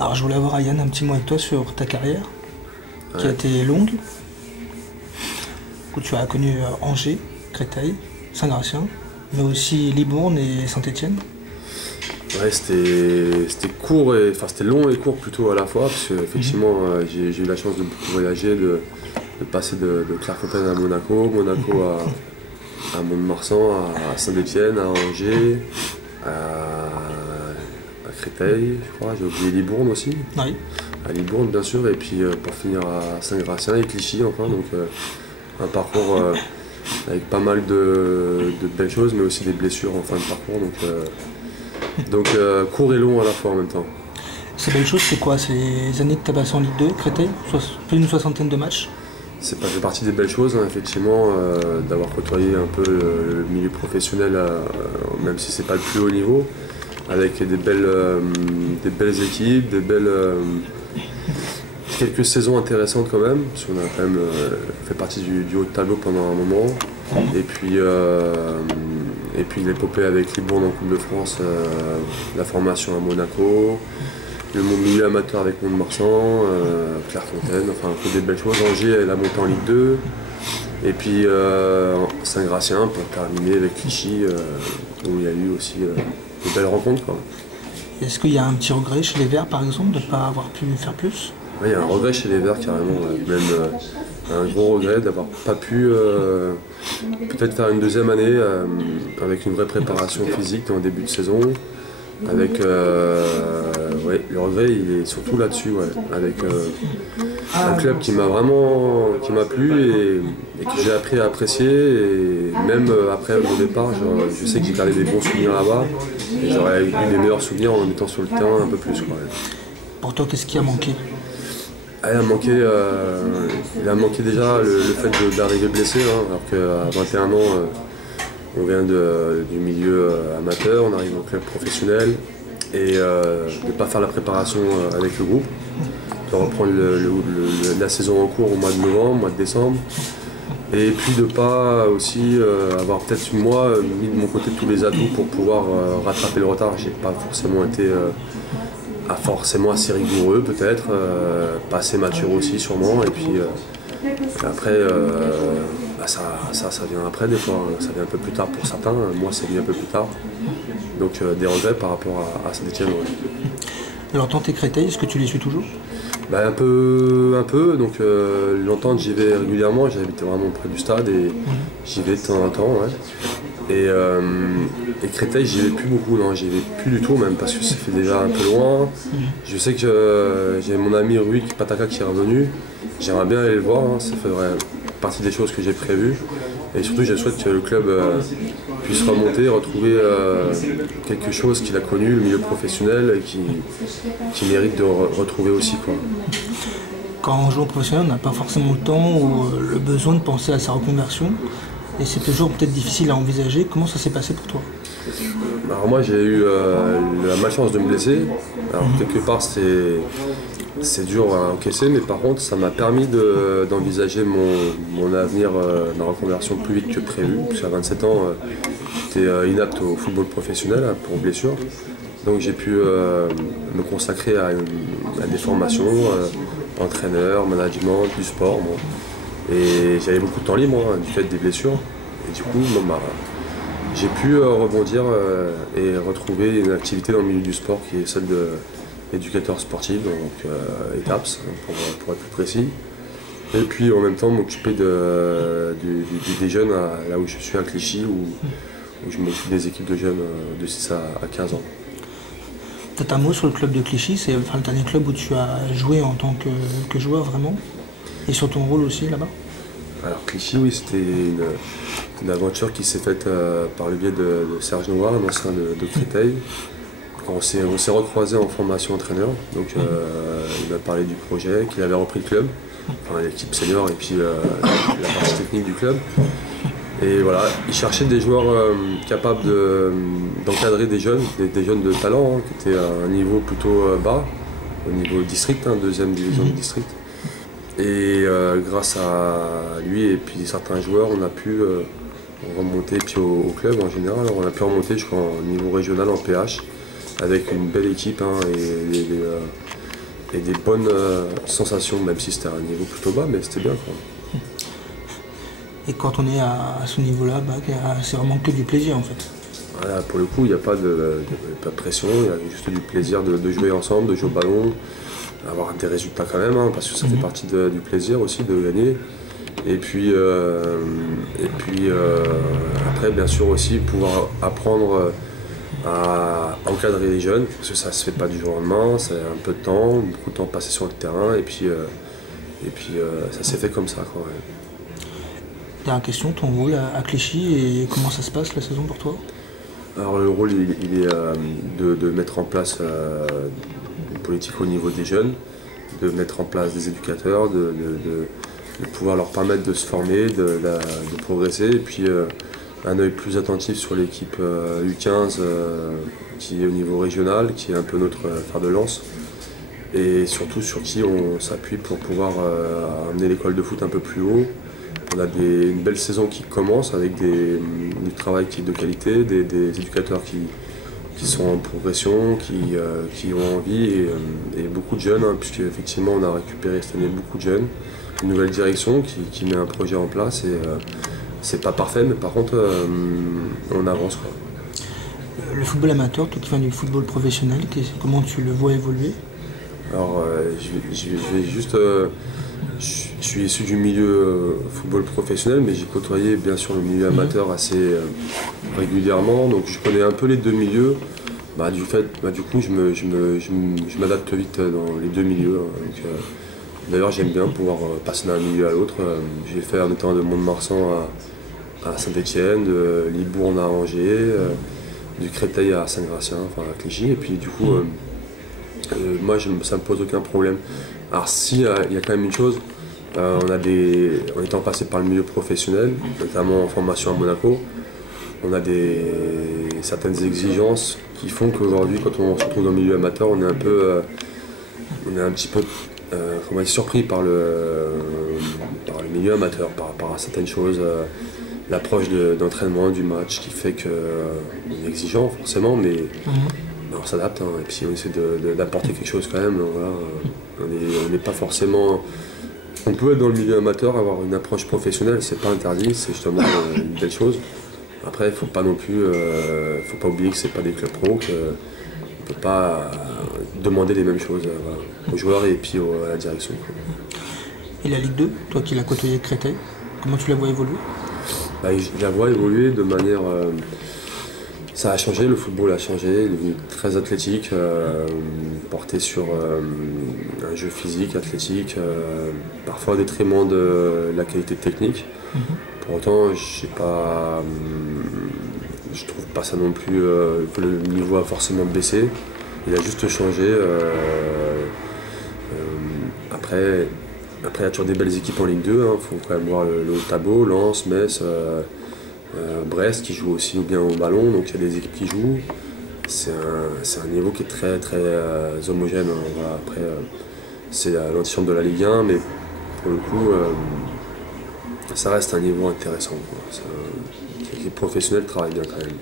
Alors je voulais avoir Yann un petit mot avec toi sur ta carrière, qui a été longue, où tu as connu Angers, Créteil, Saint-Gratien, mais aussi Libourne et Saint-Étienne. Ouais, c'était court et enfin c'était long et court plutôt à la fois, parce que effectivement j'ai eu la chance de beaucoup voyager, de passer de Clairefontaine à Monaco, à Mont-de-Marsan, à Saint-Étienne, à Angers, à Créteil, je crois, j'ai oublié Libourne aussi. Oui. À Libourne bien sûr, et puis pour finir à Saint-Gratien et Clichy enfin, donc un parcours avec pas mal de belles choses, mais aussi des blessures en fin de parcours, donc court et long à la fois en même temps. Ces belles choses, c'est quoi? C'est les années que tu as passées en Ligue 2, Créteil, plus d'une soixantaine de matchs. Ça fait partie des belles choses, hein, effectivement, d'avoir côtoyé un peu le milieu professionnel, même si c'est pas le plus haut niveau, avec des belles équipes, quelques saisons intéressantes quand même, parce qu'on a quand même fait partie du haut de tableau pendant un moment. Et puis l'épopée avec Libourne en Coupe de France, la formation à Monaco, le milieu amateur avec Mont-de-Marsan, Clairefontaine, enfin un peu des belles choses. Angers, elle a monté en Ligue 2. Et puis Saint-Gratien pour terminer avec Clichy, où il y a eu aussi de belles rencontres, quoi. Est-ce qu'il y a un petit regret chez les Verts par exemple de ne pas avoir pu faire plus? Oui, il y a un regret chez les Verts carrément, même un gros regret d'avoir pas pu peut-être faire une deuxième année avec une vraie préparation physique en début de saison. Avec le regret il est surtout là-dessus, avec un club qui m'a plu et que j'ai appris à apprécier, et même après mon départ je sais que j'ai gardé des bons souvenirs là-bas et j'aurais eu des meilleurs souvenirs en étant sur le terrain un peu plus, quoi. Pour toi, qu'est-ce qui a manqué? Il a manqué déjà le fait d'arriver blessé, hein, alors qu'à 21 ans on vient du milieu amateur, on arrive au club professionnel, et de ne pas faire la préparation avec le groupe, de reprendre la saison en cours au mois de novembre, au mois de décembre, et puis de ne pas aussi avoir peut-être moi mis de mon côté tous les atouts pour pouvoir rattraper le retard. J'ai pas forcément été forcément assez rigoureux peut-être, pas assez mature aussi sûrement, et puis après ça vient après des fois, hein. Ça vient un peu plus tard pour certains, moi c'est venu un peu plus tard, donc des regrets par rapport à Saint-Étienne. Ouais. Alors tant tes Créteil, est-ce que tu les suis toujours? Un peu, donc l'entente j'y vais régulièrement, j'habite vraiment près du stade et j'y vais de temps en temps, ouais. Et Créteil j'y vais plus beaucoup, non, j'y vais plus du tout même, parce que ça fait déjà un peu loin. Je sais que j'ai mon ami Rui Pataka qui est revenu, j'aimerais bien aller le voir, hein. Ça ferait partie des choses que j'ai prévues, et surtout je souhaite que le club puisse remonter, retrouver quelque chose qu'il a connu, le milieu professionnel, et qui mérite de retrouver aussi, quoi. Quand on joue au professionnel, on n'a pas forcément le temps ou le besoin de penser à sa reconversion, et c'est toujours peut-être difficile à envisager. Comment ça s'est passé pour toi? Alors moi j'ai eu la malchance de me blesser, alors quelque part c'est dur à encaisser, mais par contre ça m'a permis d'envisager mon avenir, ma reconversion plus vite que prévu, parce qu'à 27 ans j'étais inapte au football professionnel pour blessure, donc j'ai pu me consacrer à des formations, entraîneur, management, du sport, bon. Et j'avais beaucoup de temps libre, hein, du fait des blessures, et du coup j'ai pu rebondir et retrouver une activité dans le milieu du sport qui est celle d'éducateur sportif, donc ETAPS pour être plus précis. Et puis en même temps m'occuper des jeunes là où je suis à Clichy, où je m'occupe des équipes de jeunes de 6 à 15 ans. Peut-être un mot sur le club de Clichy, c'est le dernier club où tu as joué en tant que joueur vraiment, et sur ton rôle aussi là-bas? Alors Clichy, oui, c'était une aventure qui s'est faite par le biais de Serge Noir, un ancien de Créteil. On s'est recroisés en formation entraîneur, donc il m'a parlé du projet, qu'il avait repris le club, enfin, l'équipe senior et puis la partie technique du club. Et voilà, il cherchait des joueurs capables d'encadrer des jeunes de talent, hein, qui étaient à un niveau plutôt bas, au niveau district, hein, deuxième division du district. Et grâce à lui et puis certains joueurs, on a pu remonter, puis au club en général, on a pu remonter jusqu'au niveau régional en PH, avec une belle équipe, hein, et et des bonnes sensations, même si c'était à un niveau plutôt bas, mais c'était bien, quoi. Et quand on est à ce niveau-là, c'est vraiment que du plaisir en fait. Voilà, pour le coup, il n'y a pas de pression, il y a juste du plaisir de jouer ensemble, de jouer au ballon, avoir des résultats quand même, hein, parce que ça fait partie du plaisir aussi de gagner. Et puis, après, bien sûr aussi, pouvoir apprendre à encadrer les jeunes, parce que ça ne se fait pas du jour au lendemain, c'est un peu de temps, beaucoup de temps passé sur le terrain, et puis ça s'est fait comme ça, quoi, ouais. Dernière question, ton rôle à Clichy et comment ça se passe la saison pour toi? Alors le rôle, il est de mettre en place une politique au niveau des jeunes, de mettre en place des éducateurs, de pouvoir leur permettre de se former, de progresser, et puis un œil plus attentif sur l'équipe U15 qui est au niveau régional, qui est un peu notre fer de lance, et surtout sur qui on s'appuie pour pouvoir amener l'école de foot un peu plus haut. On a une belle saison qui commence avec du travail qui est de qualité, des éducateurs qui sont en progression, qui ont envie, et beaucoup de jeunes, hein, puisque effectivement on a récupéré cette année beaucoup de jeunes, une nouvelle direction qui met un projet en place, et c'est pas parfait, mais par contre on avance, quoi. Le football amateur, toi qui viens du football professionnel, comment tu le vois évoluer? Alors je vais juste... je suis issu du milieu football professionnel, mais j'ai côtoyé bien sûr le milieu amateur assez régulièrement, donc je connais un peu les deux milieux. Du coup, je m'adapte vite dans les deux milieux, hein. D'ailleurs, j'aime bien pouvoir passer d'un milieu à l'autre. J'ai fait en étant de Mont-de-Marsan à Saint-Étienne, de Libourne à Angers, du Créteil à Saint-Gratien, enfin à Clichy, et puis du coup, moi, ça me pose aucun problème. Alors si, il y a quand même une chose, en étant passé par le milieu professionnel, notamment en formation à Monaco, on a certaines exigences qui font qu'aujourd'hui, quand on se retrouve dans le milieu amateur, on est un petit peu surpris par le milieu amateur, par rapport à certaines choses, l'approche d'entraînement, du match, qui fait qu'on est exigeant forcément, mais on s'adapte, hein, et puis on essaie d'apporter quelque chose quand même. Voilà. On n'est pas forcément... On peut être dans le milieu amateur, avoir une approche professionnelle, c'est pas interdit, c'est justement une belle chose. Après, il ne faut pas non plus, faut pas oublier que c'est pas des clubs pro, qu'on ne peut pas demander les mêmes choses, voilà, aux joueurs et puis à la direction, quoi. Et la Ligue 2, toi qui l'as côtoyé de Créteil, comment tu la vois évoluer? Je la vois évoluer de manière... ça a changé, le football a changé, il est devenu très athlétique, porté sur un jeu physique, athlétique, parfois au détriment de la qualité technique. Pour autant, je trouve pas ça non plus que le niveau a forcément baissé. Il a juste changé. Après, il y a toujours des belles équipes en Ligue 2. Il faut quand même voir le haut de tableau, Lens, Metz, Brest qui joue aussi bien au ballon. Donc il y a des équipes qui jouent. C'est un niveau qui est très très homogène, hein. Voilà. Après, c'est l'antichambre de la Ligue 1, mais pour le coup, ça reste un niveau intéressant, quoi. Les professionnels travaillent bien quand même.